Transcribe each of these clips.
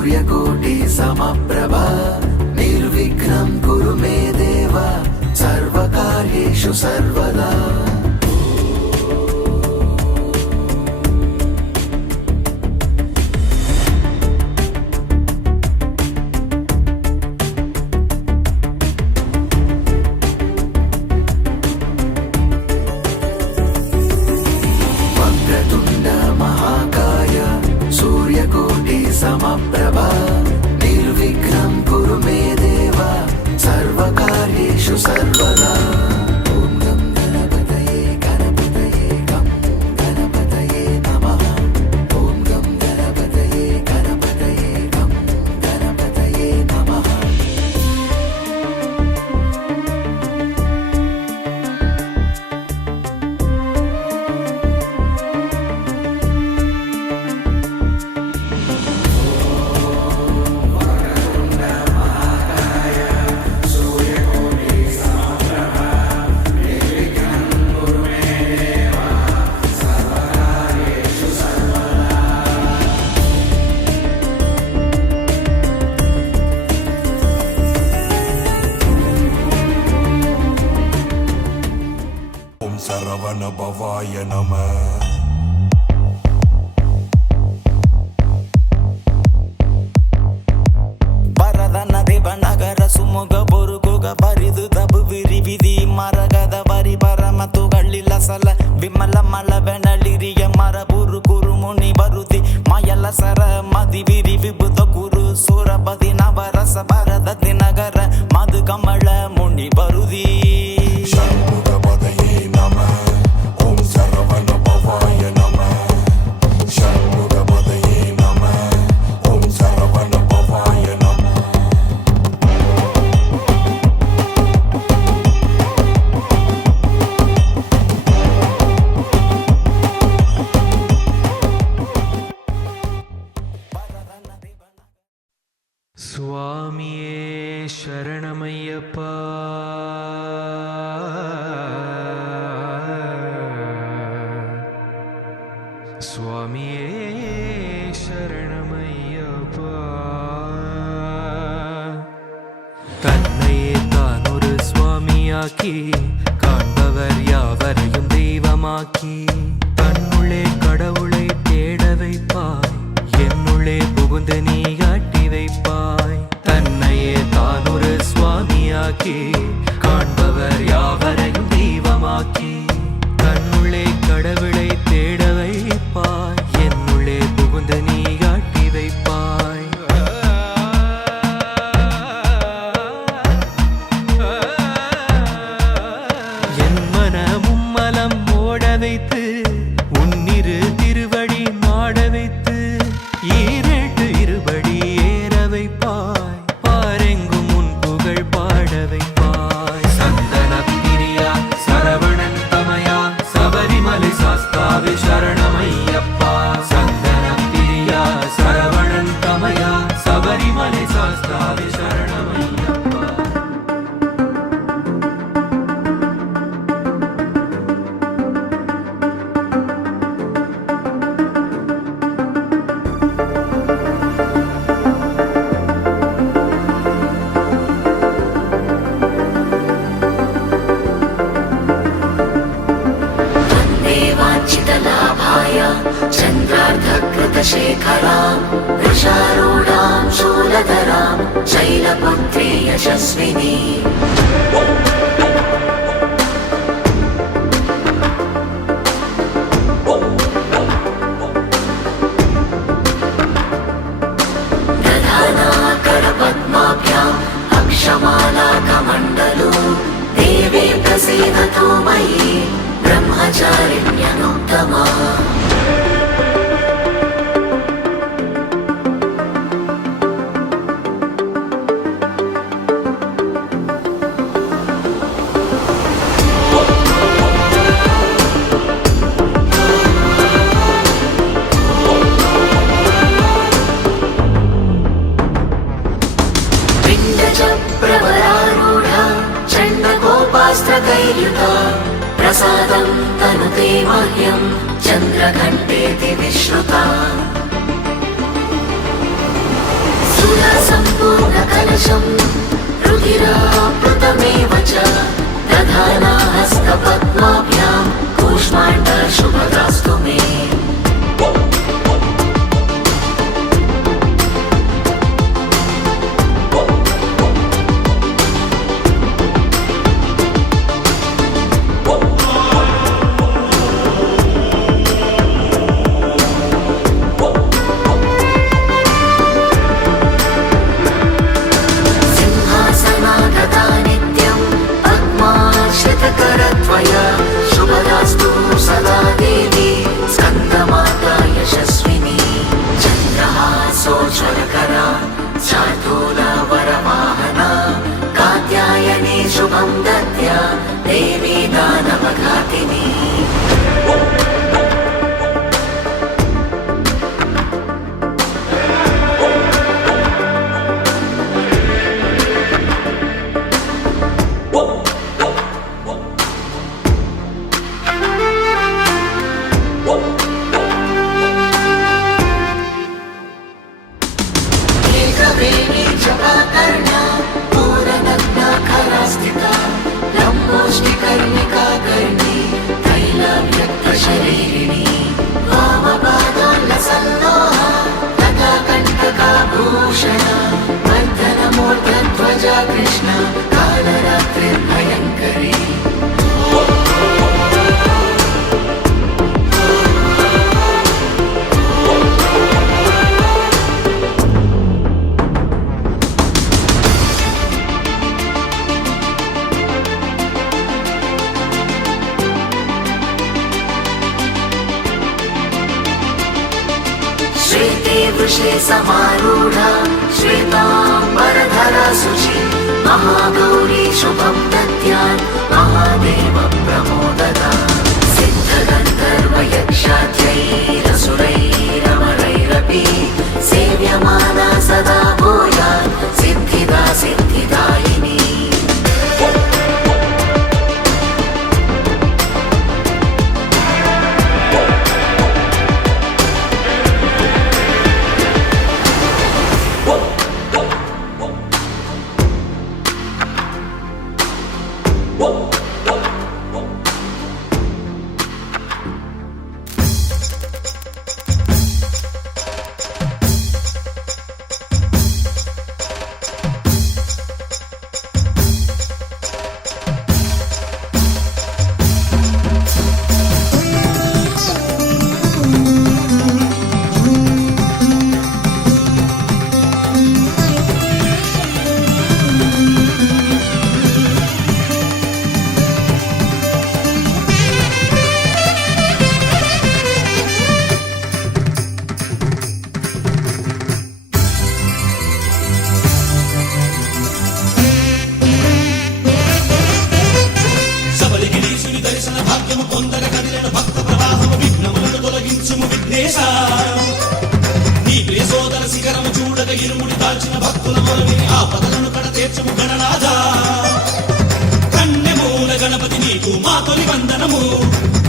सूर्यकोटि समप्रभा निर्विघ्नं कुरु मे देव सर्वकार्येषु सर्वदा। समप्रभा निर्विघ्नं कुरु मे देव सर्वकार्येषु सर्वदा। ॐ गं गणपतये गणपतये गं गणपतये नमः। ॐ गं गणपतये गणपतये गं गणपतये नमः। सरवण भवाय नमः। वरदन देवनगर सुमुग बोरुगुग परिदु दबु विरि विधि मरगद वरि परमतुगळिल सल विमल मलबೆನಳಿರಿಯ ಮರಬುರು ಕುರು ಮುನಿ ಬರುತಿ ಮಯಲ ಸರ ಮದಿ ವಿರಿ ವಿಭುತ ಕುರು ಸುರಪದಿ ನವರಸ ಭರದ ದಿನಗರ ಮಧು ಕಮಲ ಮುನಿ ಬರುದಿ। स्वामिये शरणमय्यप्पा। स्वामिये शरणमय्यप्पा। तन्னையே தானொரு சுவாமியாக்கி காண்பவர் யாவரையும் தெய்வமாக்கி தன்னுள்ளே கடவுளை தேட வைப்பாய் என்னுள்ளே புகுந்து நீ காட்டி வைப்பாய்। தன்னையே தானொரு சுவாமியாக்கி காண்பவர் யாவரையும் தெய்வமாக்கி தன்னுள்ளே கடவுளை தேட வைப்பாய் என்னுள்ளே புகுந்து நீ காட்டி வைப்பாய்। என் மனமும் மலம் ஓட வைத்து உன்னிரு திருவடி நாட வைத்து ஈரேட்டு இருபடி ஏற வைப்பாய் பாரெங்கும் உன் புகழ் பாட வைப்பாய்। சந்தன பிரியா சரவணன் தமயா சபரிமலை சாஸ்தாவே சரணமையப்பா। சந்தன பிரியா சரவணன் தமயா சபரிமலை சாஸ்தாவே சரணமையப்பா। चन्द्रार्धकृतशेखरां वृषारूढां शूलधरां शैलपुत्री यशस्विनी। दधानाकरपद्माभ्याम् अक्षमालाकमण्डलो देवी प्रसीदतु मयि ब्रह्मचारिण्यनुत्तमा। प्रवरारूढा चण्डकोपास्त्रकैर्युता प्रसादं तनुते मह्यं चन्द्रघण्टेति विश्रुता। कलशम् रुधिराप्लुतमेव च दधाना हस्तपद्माभ्यां कूष्माण्डशुभदास्तु मे करत्वया शुभदास्तु सदा देवी स्कन्दमाता यशस्विनी चन्द्रहासोज्ज्वलकरा शार्दूलवरवाहना कात्यायनी शुभं दद्या देवी दानवघातिनी लम्बोष्टिकर्णिका कर्णी तैलव्यक्तशरीरिणी वामपादोल्लसल्लोहा तथा कण्टकाभूषणा वर्धनमूर्धध्वजा कृष्णा कालरात्रिर्भयङ्करी श्वेते वृषे समारूढा श्वेताम्बरधरा शुचि महागौरी शुभं दद्यात् महादेव प्रमोददा सिद्धगन्धर्वयक्षाद्यैरसुरैरमरैरपि सेव्यमाना सदा भूयात् सिद्धिदा सिद्धिदायिनी ఇరుముడి దాల్చిన భక్తుల మొరవిని ఆపదలను కడతీర్చము గణనాథ కన్నెమూల గణపతి నీకు మా తొలి వందనము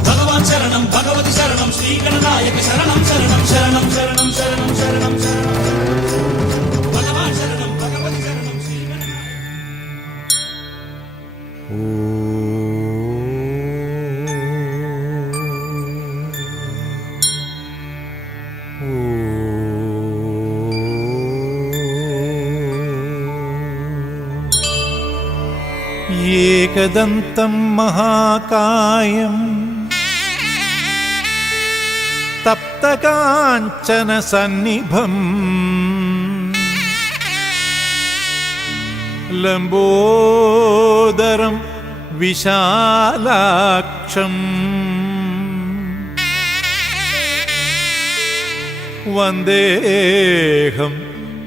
భగవాన్ శరణం భగవతి శరణం శ్రీ గణనాయక శరణం శరణం శరణం శరణం శరణం శరణం శరణం భగవాన్ శరణం భగవతి శరణం శ్రీ एकदन्तं महाकायं तप्तकाञ्चनसन्निभं लम्बोदरं विशालाक्षं वन्देऽहं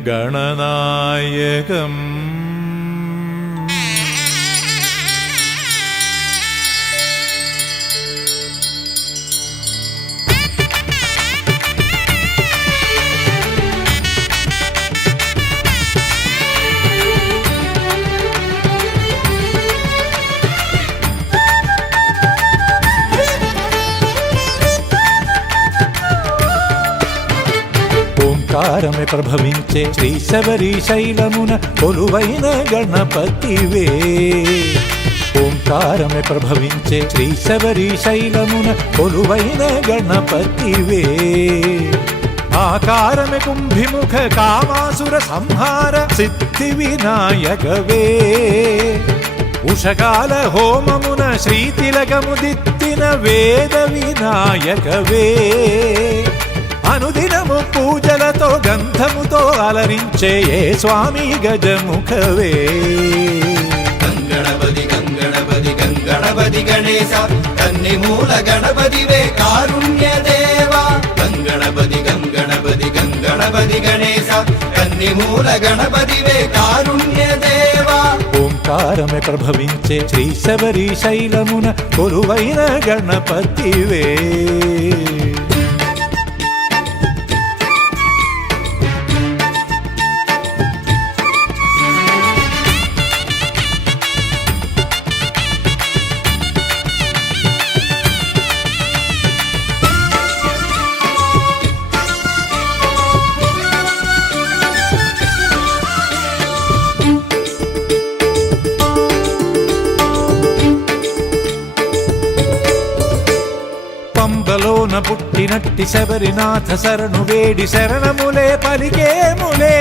गणनायकम् ఓంకారమే ప్రభవించే శ్రీ శబరిశైలమున కొలువైన గణపతివే ఓంకారమే ప్రభవించే శ్రీ శబరిశైలమున కొలువైన గణపతివే ఆకారమే కుంభిముఖ కామాసుర సంహార సిద్ధి వినాయకవే ఉషకాల హోమమున శ్రీతిలకము దిత్తిన వేద వినాయకవే అనుదినము పూజలతో గంధముతో అలరించే ఏ స్వామి గజముఖవే గంగణపతి గంగణపతి గంగణపతి గణేశ కన్ని మూల గణపతివే కారుణ్య దేవా గంగణపతి గంగణపతి గంగణపతి గణేశ కన్ని మూల గణపతివే కారుణ్య దేవా ఓంకారమే ప్రభవించే శ్రీ శబరిశైలమున కొలువైన గణపతివే పంబలోన పుట్టినట్టి శబరినాథ శరణు వేడి శరణములే పలికేములే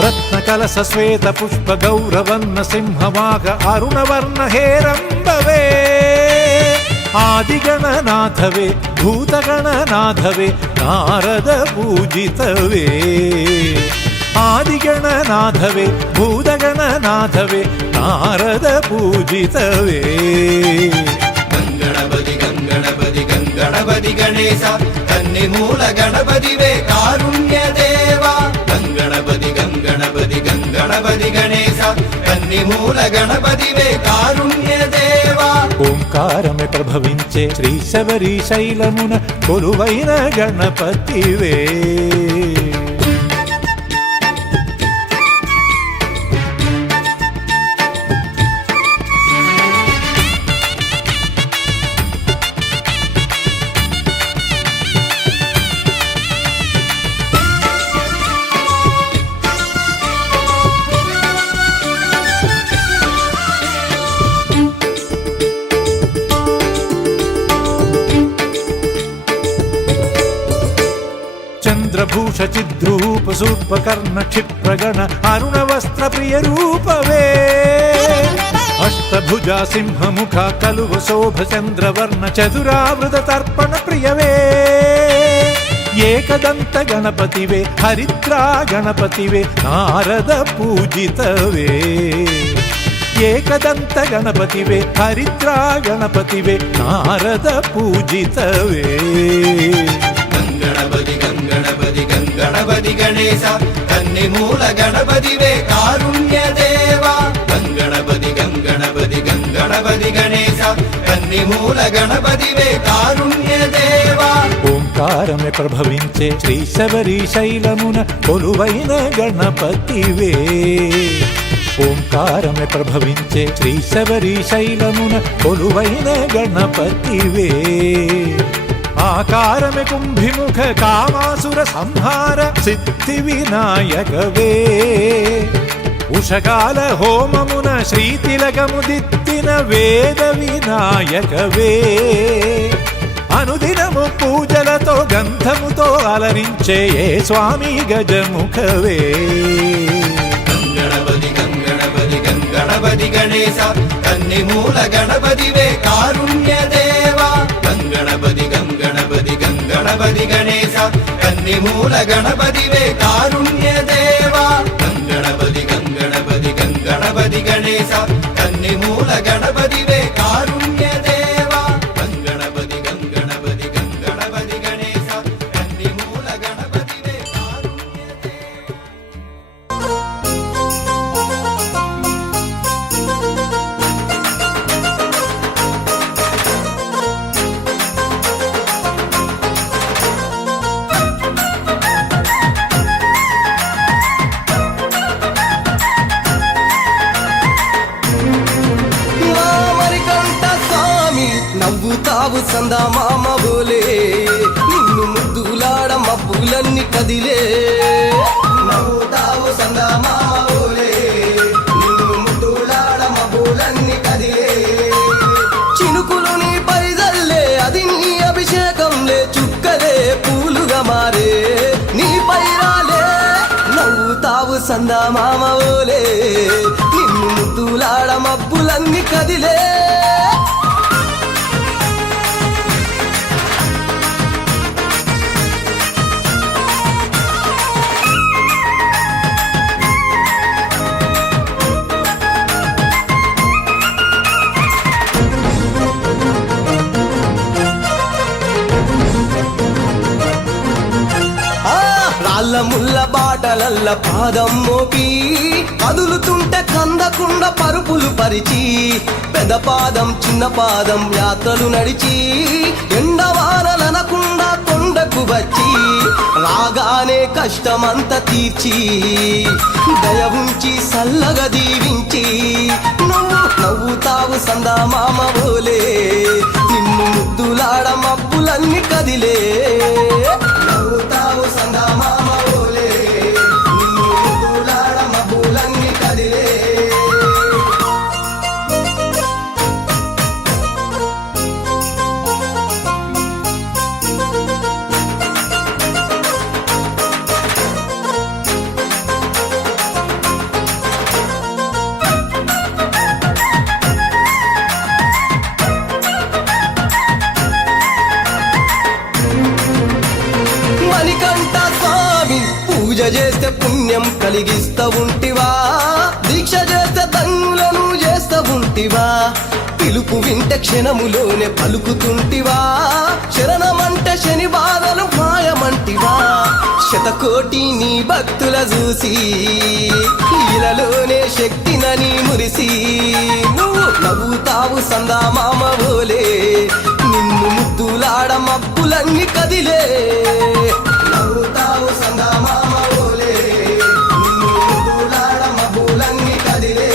రత్న కలస శ్వేత పుష్ప గౌరవన్న సింహవాగ అరుణవర్ణ హేరంబవే ఆదిగణనాథవే భూతగణనాథవే నారద పూజితవే ఆదిగణనాథవే భూతగణనాథవే నారద పూజితవే గంగణపతి గంగణపతి గంగణపతి గణేశ కన్ని మూల గణపతివే కారుణ్య దేవా గంగణపతి గంగణపతి గంగణపతి గణేశ కన్ని మూల గణపతివే కారుణ్య దేవా ఓంకారమే ప్రభవించే శ్రీ శబరిశైలమున కొలువైన గణపతివే చంద్రభూష చిద్రూప సూర్పకర్ణ క్షిప్రగణ అరుణ వస్త్ర ప్రియ రూపవే అష్టభుజా సింహముఖ కలువ శోభ చంద్రవర్ణ చతురావృత తర్పణ ప్రియవే ఏకదంత గణపతివే హరిద్రా గణపతివే నారద పూజితవే ఏకదంత గణపతివే హరిద్రా గణపతివే నారద పూజితవే గంగణపతి గంగణపతి గంగణపతి గణేశ కన్ని మూల గణపతివే కారుణ్య దేవా గంగణపతి గంగణపతి గంగణపతి గణేశ కన్ని మూల గణపతివే కారుణ్య దేవా ఓంకారమే ప్రభవించే శ్రీ శబరిశైలమున కొలువైన గణపతివే ఓంకారమే ప్రభవించే శ్రీ శబరిశైలమున కొలువైన గణపతివే ఆకారమే కుంభిముఖ కామాసుర సంహార సిద్ధి వినాయకవే ఉషకాల హోమమున శ్రీతిలకము దిత్తిన వేద వినాయకవే అనుదినము పూజలతో గంధముతో అలరించే ఏ స్వామి గజముఖవే గంగణపతి గంగణపతి గంగణపతి గణేశ కన్ని మూల గణపతివే కారుణ్య దేవా గంగణపతి గంగణపతి గంగణపతి గణేశ కన్ని మూల గణపతివే కారుణ్య దేవా గంగణపతి గంగణపతి గంగణపతి గణేశ కన్ని మూల గణపతివే కారుణ్య దేవా గంగణపతి గంగణపతి గంగణపతి గణేశ కన్ని మూల గణపతివే కారుణ్య దేవా తావు సందా మామవోలే నిన్ను ముద్దులాడ మబ్బులన్నీ కదిలే రాళ్ళ ముళ్ళ బాటలల్ల పాదం మోపి కదులుతుంటే కందకుండా పరుపులు పరిచి పెద్ద పాదం చిన్న పాదం యాత్రలు నడిచి ఎండవానలనకుండా కొండకు వచ్చి రాగానే కష్టమంత తీర్చి దయ ఉంచి సల్లగా దీవించి నువ్వు నవ్వుతావు సందా మామవోలే నిన్ను ముద్దులాడ మబ్బులన్నీ కదిలే నవ్వుతావు సందా మామవోలే నిన్ను ముద్దులాడ మబ్బులన్నీ కదిలే మణికంఠ స్వామి పూజ చేస్తే పుణ్యం కలిగిస్తా ఉంటివా దీక్ష చేస్తే ధన్యులను చేస్తా ఉంటివా పిలుపు వింటే క్షణములోనే పలుకుతుంటివా శరణమంటే శని బాధలు మాయమంటివా శతకోటి నీ భక్తుల చూసి ఈలలోనే శక్తినని మురిసి నువ్వు నవ్వుతావు సందా మామవోలే నిన్ను ముద్దులాడ మబ్బులన్నీ కదిలే నవ్వుతావు సందా మామవోలే నిన్ను ముద్దులాడ మబ్బులన్నీ కదిలే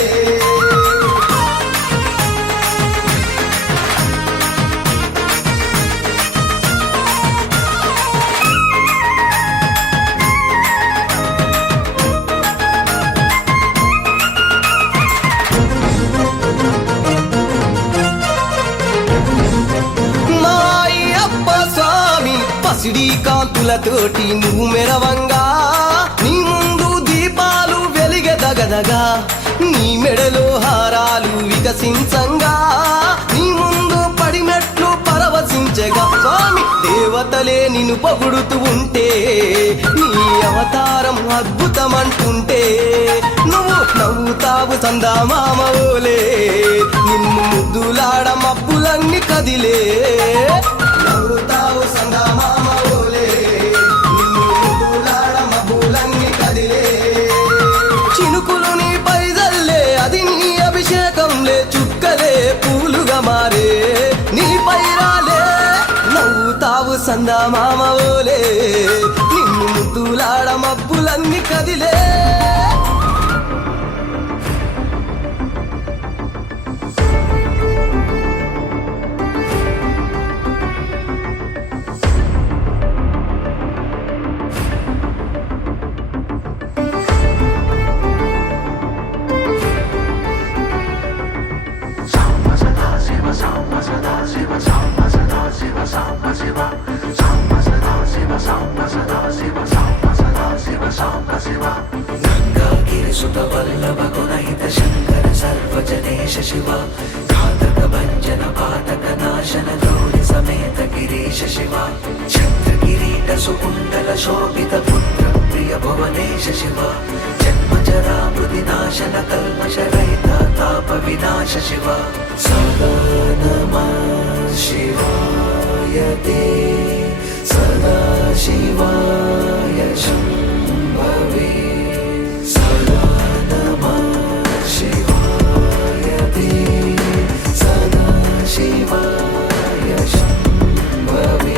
పసిడి కాంతులతోటి నువ్వు మెరవంగా నీ ముందు దీపాలు వెలిగెదగదగా నీ మెడలో హారాలు వికసించంగా నీ ముందు పడినట్లు పరవశించగా స్వామి దేవతలే నిన్ను పొగుడుతూ ఉంటే నీ అవతారం అద్భుతమంటుంటే నువ్వు నవ్వుతావు సందా మామవోలే నిన్ను ముద్దులాడ మబ్బులన్నీ కదిలే నవ్వుతావు సందా మామవోలే నిన్ను ముద్దులాడ మబ్బులన్నీ కదిలే చినుకులు నీ పైజల్లే అది నీ అభిషేకంలే చుక్కలే పూలుగా మారే నీ పైరాలే నవ్వుతావు సందా మామవోలే నిన్ను ముద్దులాడ మబ్బులన్నీ కదిలే గంగాగిరిసుత వల్లభ గుణహిత శంకర సర్వజనేశ శివ ఘాతక భంజన పాతక నాశన గౌరి సమేత గిరీశ శివ ఛత్ర కిరీట సుకుండల శోభిత పుత్ర ప్రియ భువనేశ శివ జన్మ జరా మృతి నాశన కల్మష రహిత తాప వినాశ శివ సదా నమః శివాయ తే సదా శివాయ శంభవే సదా నమః శివాయ తే సదా శివాయ శంభవే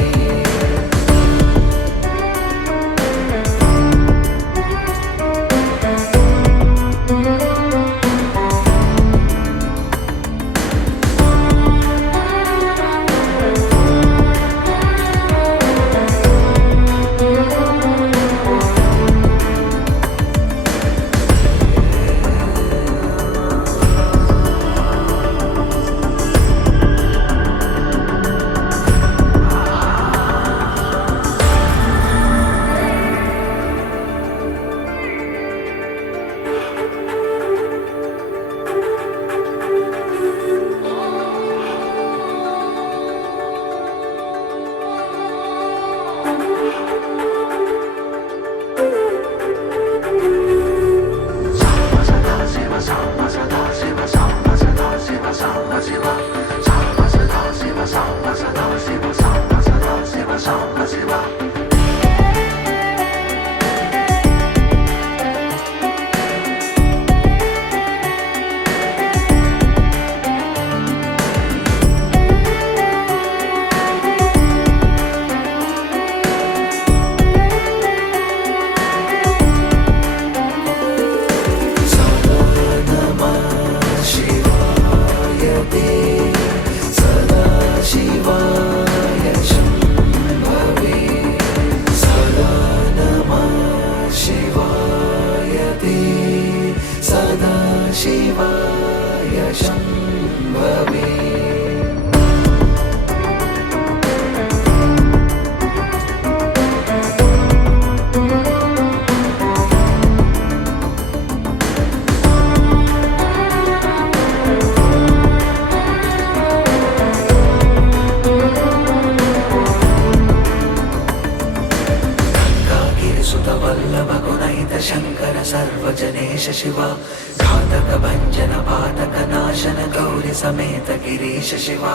शिवाय शम्भवे शंकर सर्वजनेश शिवा घातक भंजन पातक नाशन गौरी समेत गिरीश शिवा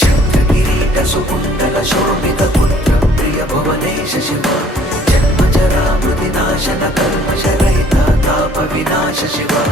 चंद्र किरीट सुकुंडल शोभित पुत्र प्रिय भुवनेश शिवा जन्म जरा मृति नाशन कल्मष रहित ताप विनाश शिवा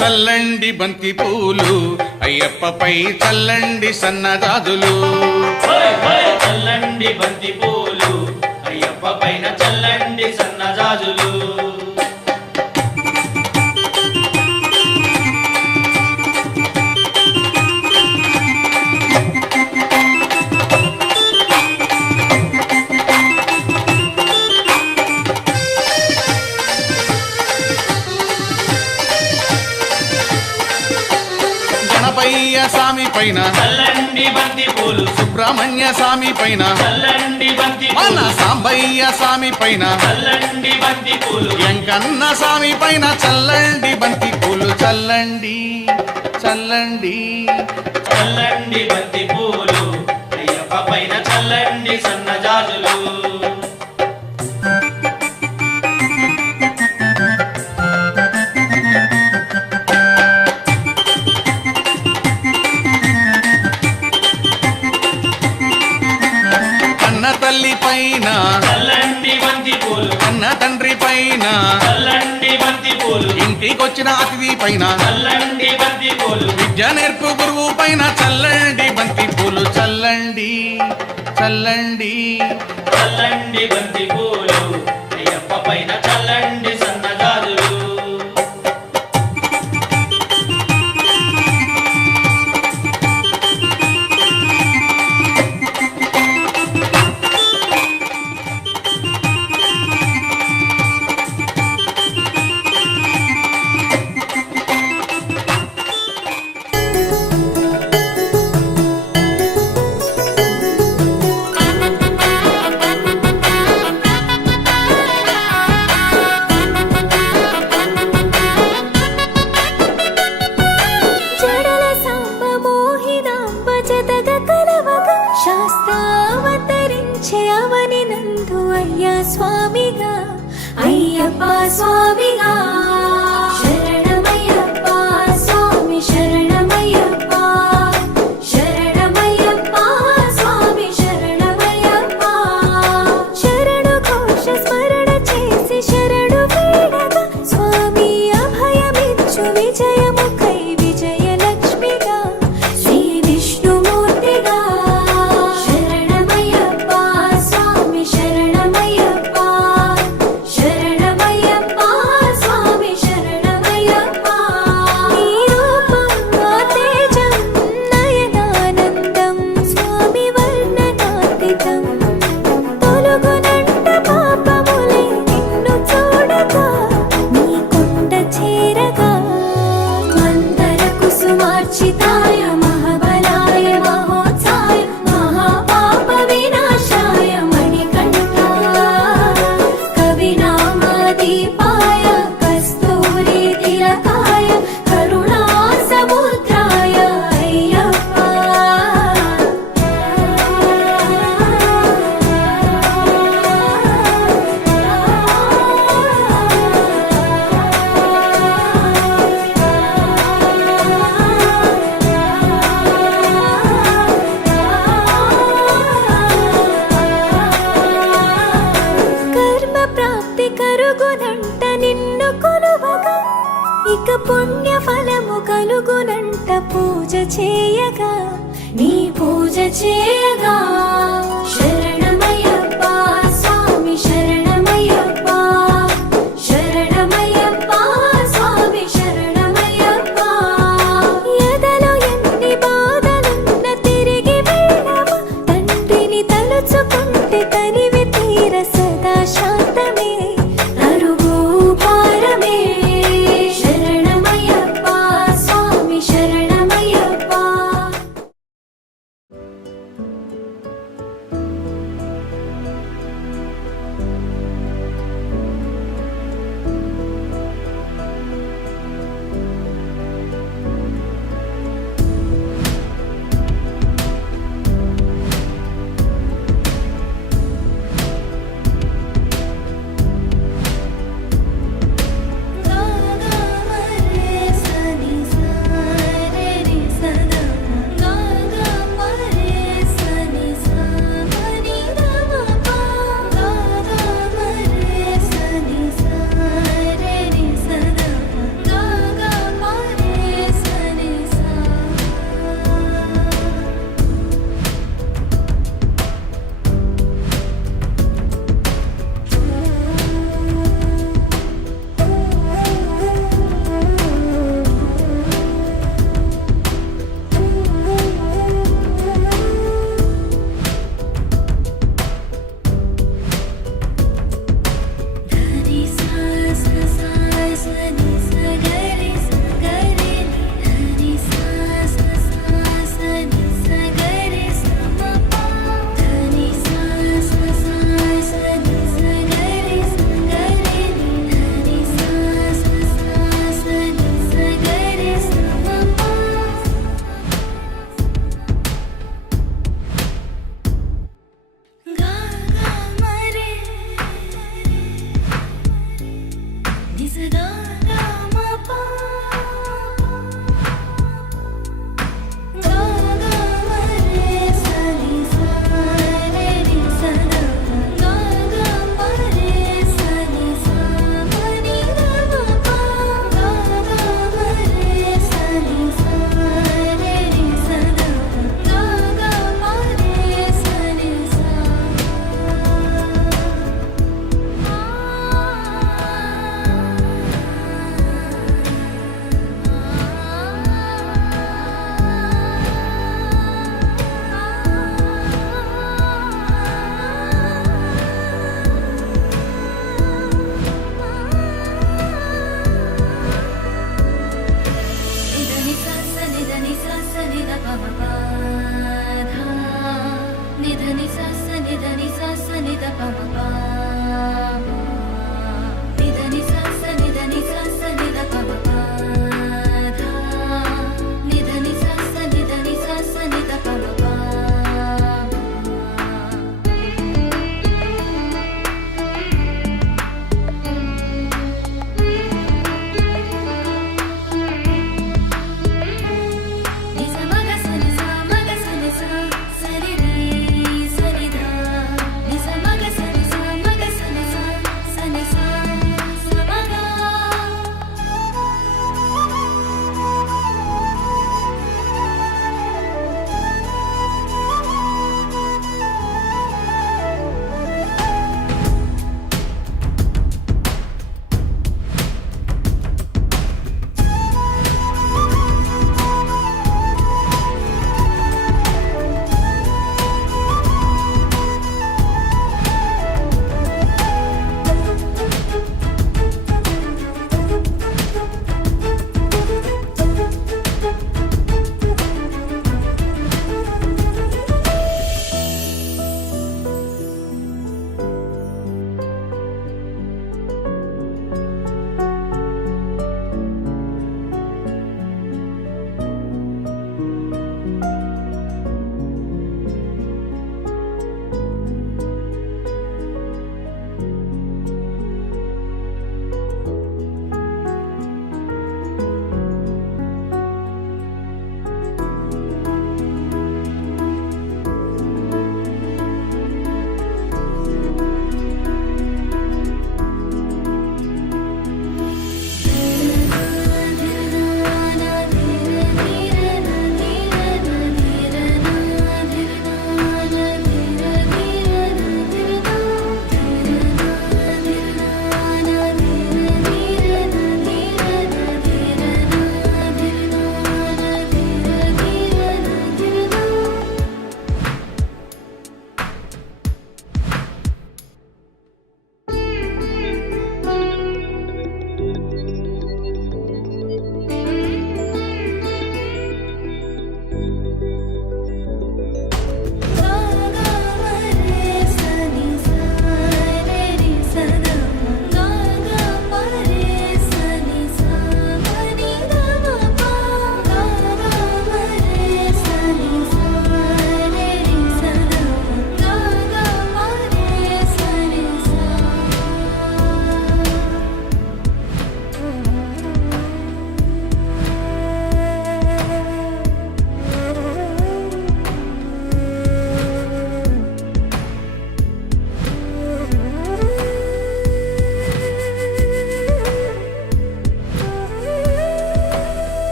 చల్లండి బంతి పూలు అయ్యప్పపై చల్లండి సన్నజాజులు చల్లండి బంతి పూలు అయ్యప్ప పైన చల్లండి సన్నజాజులు గణపయ్య స్వామి పైన చల్లండి బంతి పూలు సుబ్రహ్మణ్య స్వామి పైన చల్లండి బంతి మన పూలు సాంబయ్య స్వామి పైన చల్లండి బంతి పూలు వెంకన్న స్వామి పైన చల్లండి బంతి పూలు చల్లండి చల్లండి చల్లండి బంతి పూలు అయ్యప్ప పైన చల్లండి సన్నజాజులు కన్న తల్లి పైన చల్లండి బంతి పూలు కన్న తండ్రి పైన చల్లండి బంతి పూలు ఇంటికొచ్చిన అతిథి పైన చల్లండి బంతి పూలు విద్య నేర్పు గురువు పైన చల్లండి బంతి పూలు చల్లండి చల్లండి చల్లండి బంతి పూలు అయ్యప్ప పైన చల్లండి సన్నజాజులు జడల సాంబ మోహినాంబ జతగ కలవగ శాస్త్రావతరించే అవని నందు అయ్యా స్వామిగా అయ్యప్ప స్వామిగా శరణమయ్యప్ప స్వామి శరణమయ్యప్ప శరణమయ్యప్ప స్వామి శరణమయ్యప్ప శరణు ఘోష స్మరణ చేసి శరణు వేడగా స్వామి అభయమిచ్చు విజయముఖై విజయలక్ష్మిగా శ్రీ విష్ణుమూర్తిగా శరణమయ్యప్ప స్వామి శరణమయ్యప్ప శరణమయ్యప్ప స్వామి శరణమయ్యప్ప నీ రూపం తేజం నయనానందం స్వామి వర్ణనాతీతం తొలగునంట పాపములే నిన్ను చూడగా నీ కొండ చేరగా మందర కుసుమార్చితాయ మహాబలాయ మహోత్సాయ మహాపాప వినాశాయ మణికంఠాయ కవినామదీపాయ కస్తూరి తిలకాయ కరుణాసముద్రాయ అయ్యప్ప కర్మ ప్రాప్తి కరుగునంట నిన్ను కొలువగా ఇక పుణ్య ఫలము కలుగునంట పూజ చేయగా నీ పూజ చేయగా శరణమయ్యప్ప స్వామి శరణమయ్యప్ప శరణమయ్యప్ప స్వామి శరణమయ్యప్ప ఎదలో ఎన్ని బాధలున్న తిరిగి వెళ్ళవా తండ్రిని తలుచుకుంటే తనివి తీర సదా శాంతమే అరుగు పారమే శరణమయ్యప్ప స్వామి శరణమయ్యప్ప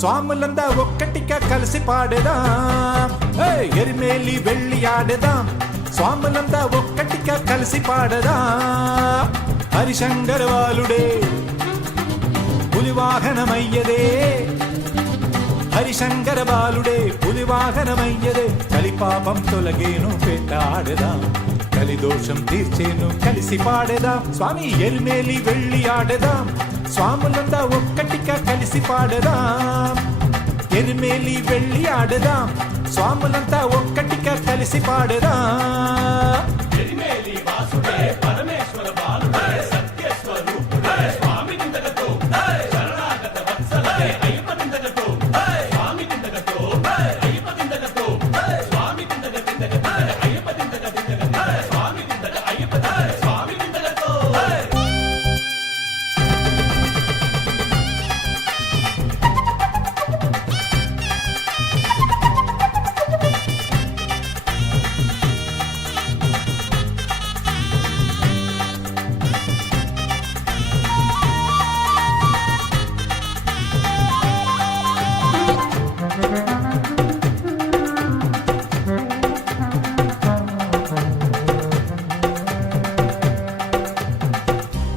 స్వాములందా ఒక్కటిగా కలిసి పాడేదాం. ఎరిమేలి వెళ్ళి ఆడేదాం, స్వాములందా ఒక్కటిగా కలిసి పాడదాం. హరిశంకర వాలుడే పులివాహనమయ్యదే, హరిశంకర బాలుడే పులివాహనమయ్యదే. కలిపాపం తొలగేను పెద్ద ఆడదాం, కలిదోషం తీర్చేను కలిసి పాడేదాం. స్వామి ఎరిమేలి వెళ్ళి ఆడదాం, స్వాములందా ఒక్కటిగా కలిసి పాడదాం. ఎరిమేలి వెళ్ళి ఆడదాం, స్వాములంతా ఒక్కటిగా కలిసి పాడదాం.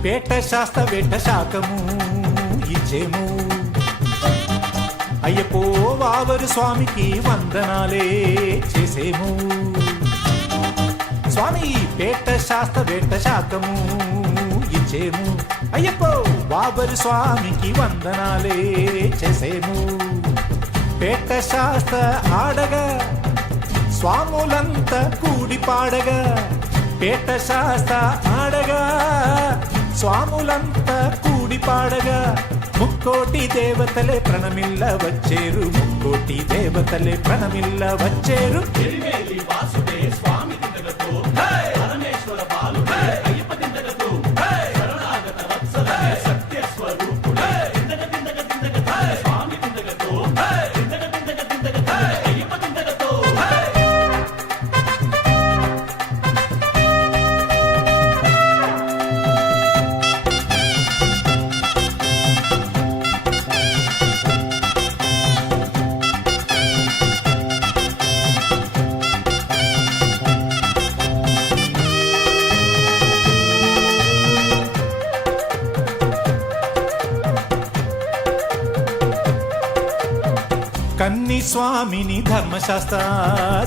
పేట శాస్త్ర వేట శాఖము ఇచ్చేము. అయ్యప్పో వావరు స్వామికి వందనాలే చేసేము. స్వామి పేట శాస్త్ర వేట శాఖము ఇచ్చేము. అయ్యప్పో వావరు స్వామికి వందనాలే చేసేము. పేట శాస్త్ర ఆడగా స్వాములంతా కూడి పాడగా, పేట శాస్త్ర ఆడగా స్వాములంతా కూడి పాడగా. ముక్కోటి దేవతలే ప్రణమిల్ల వచ్చేరు, ముక్కోటి దేవతలే ప్రణమిల్ల వచ్చేరు. కన్ని స్వామిని ధర్మశాస్త్ర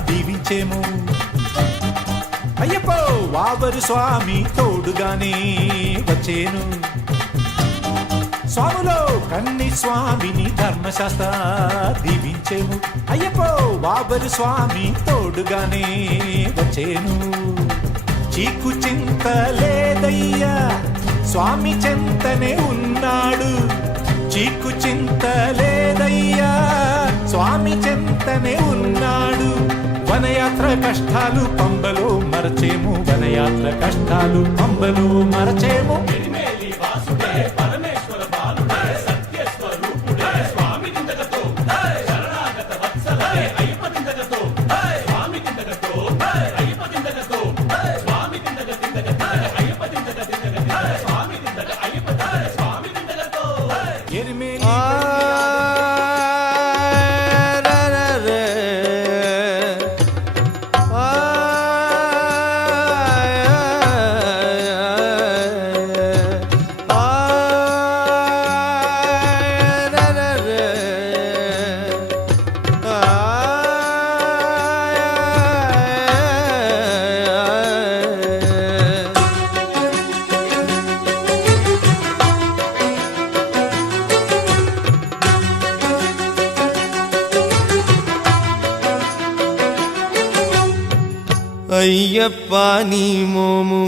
దీవించేము. అయ్యప్పో వావరు స్వామి తోడుగానే వచ్చేను. స్వాములో కన్ని స్వామిని ధర్మశాస్త్ర దీవించేము. అయ్యప్పో వావరు స్వామి తోడుగానే వచ్చేను. చీకు చింత లేదయ్యా స్వామి చెంతనే ఉన్నాడు. చీకు చింత లేదయ్యా స్వామి చెంతనే ఉన్నాడు. వనయాత్ర కష్టాలు పంబలో మరచేము, వనయాత్ర కష్టాలు పంబలో మరచేము. అయ్యప్ప నీ మోము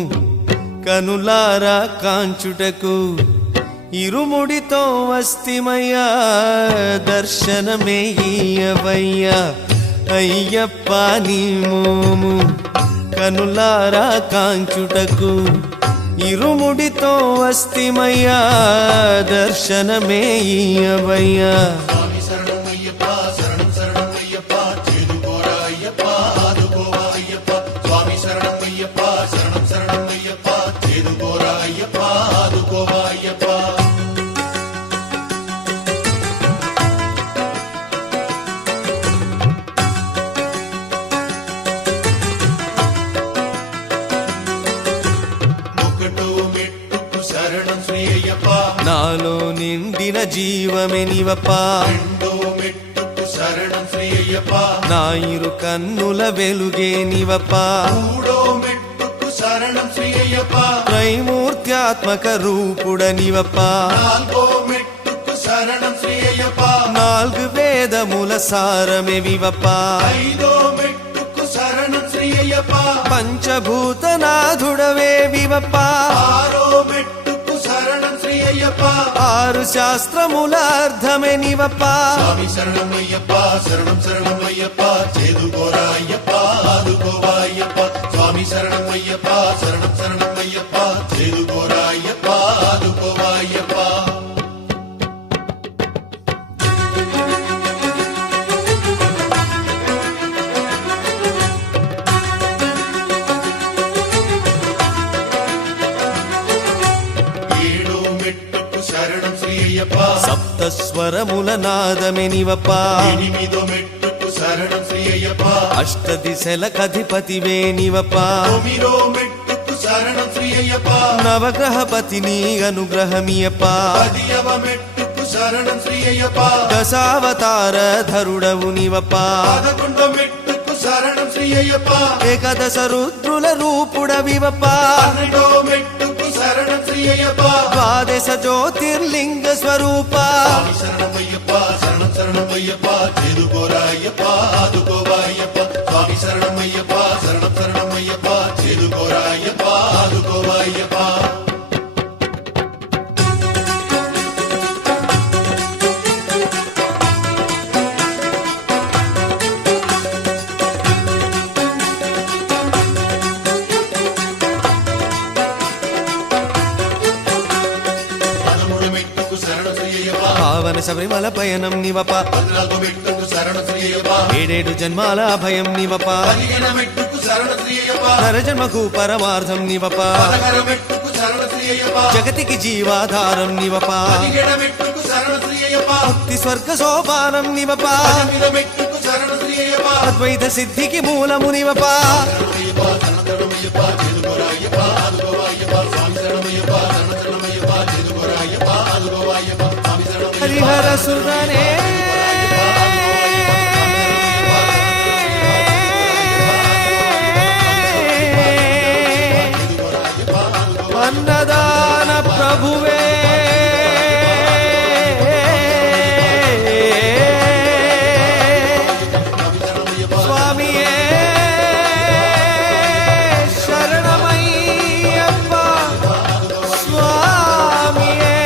కనులారా కాంచుటకు ఇరుముడితో వస్తిమయ్యా దర్శనమే ఇయ్యవయ్యా. అయ్యప్ప నీ మోము కనులారా కాంచుటకు ఇరుముడితో వస్తిమయ్యా దర్శనమే ఇయ్యవయ్యా. పుట్టిన జీవమే నీవప్పా రెండో మెట్టుకు శరణం శ్రీ అయ్యప్ప నా ఇరు కన్నుల వెలుగే నీవప్పా మూడో మెట్టుకు శరణం శ్రీ అయ్యప్ప త్రైమూర్త్యాత్మక రూపుడ నీవప్పా నాలుగో మెట్టుకు శరణం శ్రీ అయ్యప్ప నాలుగు వేదముల సారమే వివప్పా ఐదో మెట్టుకు శరణం శ్రీ అయ్యప్ప పంచభూతనాథుడవే వివప్పా ఆరో మెట్టుకు శరణం శ్రీ అయ్యప్ప ఆరు శాస్త్రముల అర్థమే నీవప్పా స్వామి శరణం అయ్యప్ప శరణం శరణం అయ్యప్ప చేదుకోరా అయ్యప్ప ఆదుకోవా అయ్యప్ప స్వామి శరణం అయ్యప్ప శరణం శరణం అయ్యప్ప చేదుకోరా అయ్యప్ప ఆదుకోవా అయ్యప్ప ఏడో మెట్టుకు శరణం శ్రీ అయ్యప్ప సప్తస్వరముల నాదమే నీవప్పా ఎనిమిదో మెట్టుకు శరణం శ్రీ అయ్యప్ప అష్టదిశల కధిపతివే నీవప్పా తొమ్మిదో మెట్టుకు శరణం శ్రీ అయ్యప్ప నవగ్రహపతి నీ అనుగ్రహమియప్పా పదియవ మెట్టుకు శరణం శ్రీ అయ్యప్ప దశావతార ధరుడవు నీవప్పా 11 మెట్టుకు శరణం శ్రీ అయ్యప్ప ఏకదశ రుద్రుల రూపుడవివప్పా 12 మెట్టుకు శరణం శ్రీ అయ్యప్ప ద్వాదశ జ్యోతిర్లింగ స్వరూప స్వామి శరణం అయ్యప్ప శరణం శరణం అయ్యప్ప చేదుకోరా అయ్యప్ప ఆదుకోవా అయ్యప్ప స్వామి శరణం అయ్యప్ప శరణం శరణం అయ్యప్ప చేదుకోరా అయ్యప్ప ఆదుకోవా అయ్యప్ప పదమూడు మెట్టుకు శరణం శ్రీ అయ్యప్ప పావన శబరిమల పయనం నివపా 14 మెట్టుకు శరణం శ్రీ అయ్యప్ప ఏడేడు జన్మాల అభయం నివపా 15 మెట్టుకు శరణం శ్రీ అయ్యప్ప నరజన్మకు పరమార్థం నివపా 16 మెట్టుకు శరణం శ్రీ అయ్యప్ప జగతికి జీవాధారం నివపా 17 మెట్టుకు శరణం శ్రీ అయ్యప్ప ముక్తి స్వర్గ సోపానం నివపా 18 మెట్టుకు శరణం శ్రీ అయ్యప్ప అద్వైత సిద్ధికి మూలము నివపా శరణమయ్యప్ప శరణమయ్యప్ప చేదుకోరా అయ్యప్ప ఆదుకోవా అయ్యప్ప స్వామి శరణమయ్యప్ప శరణమయ్యప్ప చేదుకోరా అయ్యప్ప ఆదుకోవా అయ్యప్ప స్వామి శరణమయ్యప్ప హరిహర సురనే అన్నదాన ప్రభువే స్వామియే శరణమయ్యప్ప స్వామియే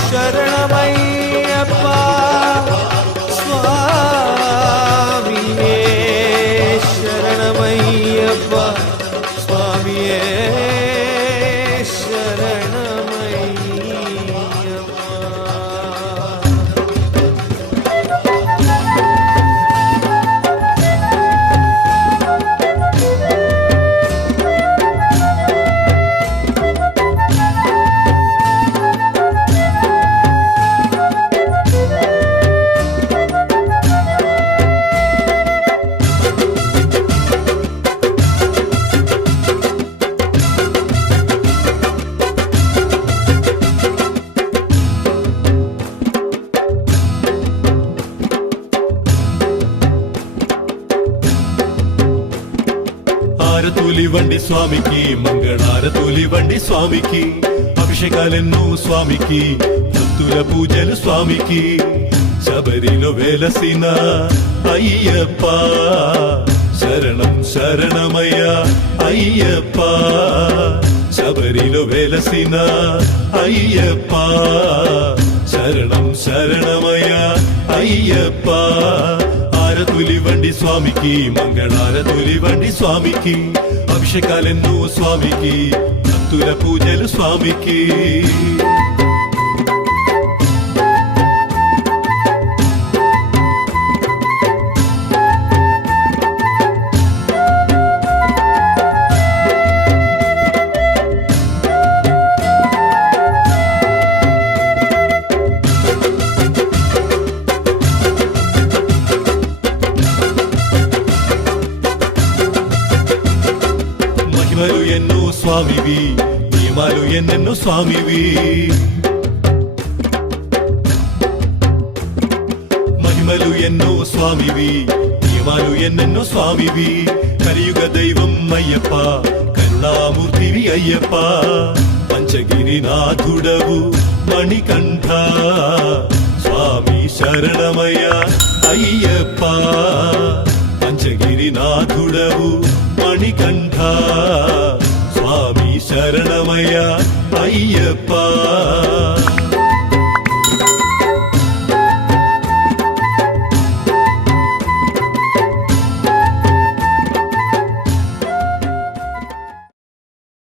శరణమయ్యప్ప స్వామియే శరణమయ్యప్ప స్వామియే శరణమయ్యప్ప హారతులివ్వండి స్వామికి మంగళారతులివ్వండి స్వామికి అభిషేకాలెన్నో స్వామికి భక్తుల పూజలు స్వామికి శబరిలో వెలసిన అయ్యప్ప శరణం శరణమయ్య అయ్యప్ప శబరిలో వెలసిన అయ్యప్ప శరణం శరణమయ్య అయ్యప్ప హారతులివ్వండి స్వామికి మంగళారతులివ్వండి స్వామికి అభిషేకాలెన్నో స్వామికి భక్తుల పూజలు స్వామికి మహిమలు ఎన్నో స్వామివి నియమాలు ఎన్నెన్నో స్వామివి మహిమలు ఎన్నో స్వామివి నియమాలు ఎన్నెన్నో స్వామివి కలియుగ దైవం అయ్యప్ప కరుణామూర్తివి అయ్యప్ప పంచగిరినాథుడవు మణికంఠ స్వామి శరణమయ్య అయ్యప్ప పంచగిరినాథుడవు మణికంఠ స్వామి శరణమయ్య అయ్యప్ప